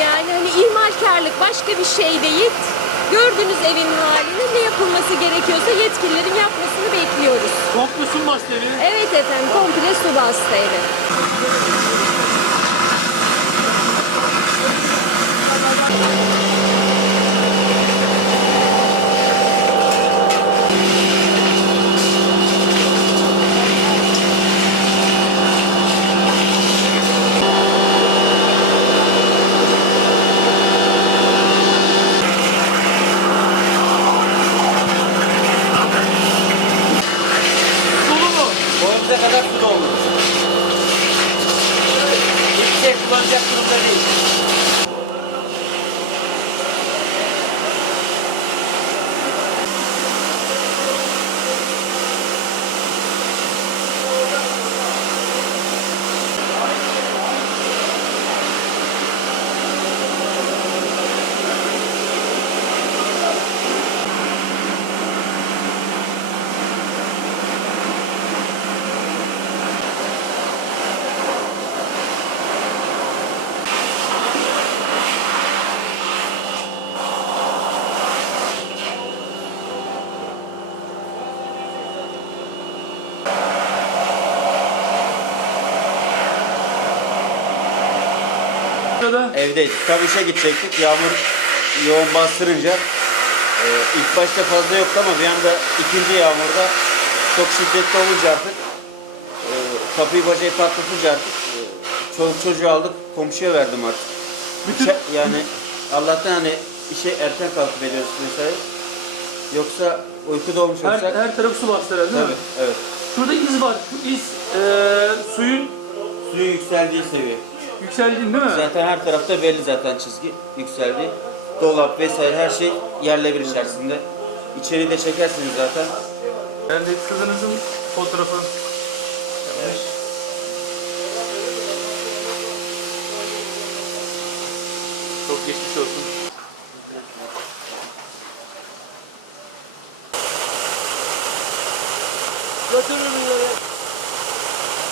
yani hani ihmalkarlık başka bir şey değil. Gördüğünüz evin halini ne yapılması gerekiyorsa yetkililerin yapmasını bekliyoruz. Komple su bastı evi. Evet efendim komple su bastı evi. Thank. Дякую за річ. Burada Evdeyiz. Tabii işe gidecektik. Yağmur yoğun bastırınca e, ilk başta fazla yoktu ama bir anda ikinci yağmurda çok şiddetli olunca artık e, kapıyı bacayı patlatınca artık e, çoluk çocuğu aldık komşuya verdim artık. Bütün- İşe- yani Allah'tan hani işe erken kalkıp ediyoruz mesela. Yoksa uykuda olmuş her, olsak her tarafı su bastı herhalde değil tabii mi? evet. Şurada iz var. Şu iz eee suyun Suyun yükseldiği seviye. Yükseldiğini değil mi? Zaten her tarafta belli zaten çizgi yükseldi. Dolap vesaire her şey yerle bir içerisinde. İçeriği de çekersiniz zaten. Yani kızınızın fotoğrafı. Yanlış. Çok geçmiş olsun. Götürün ya.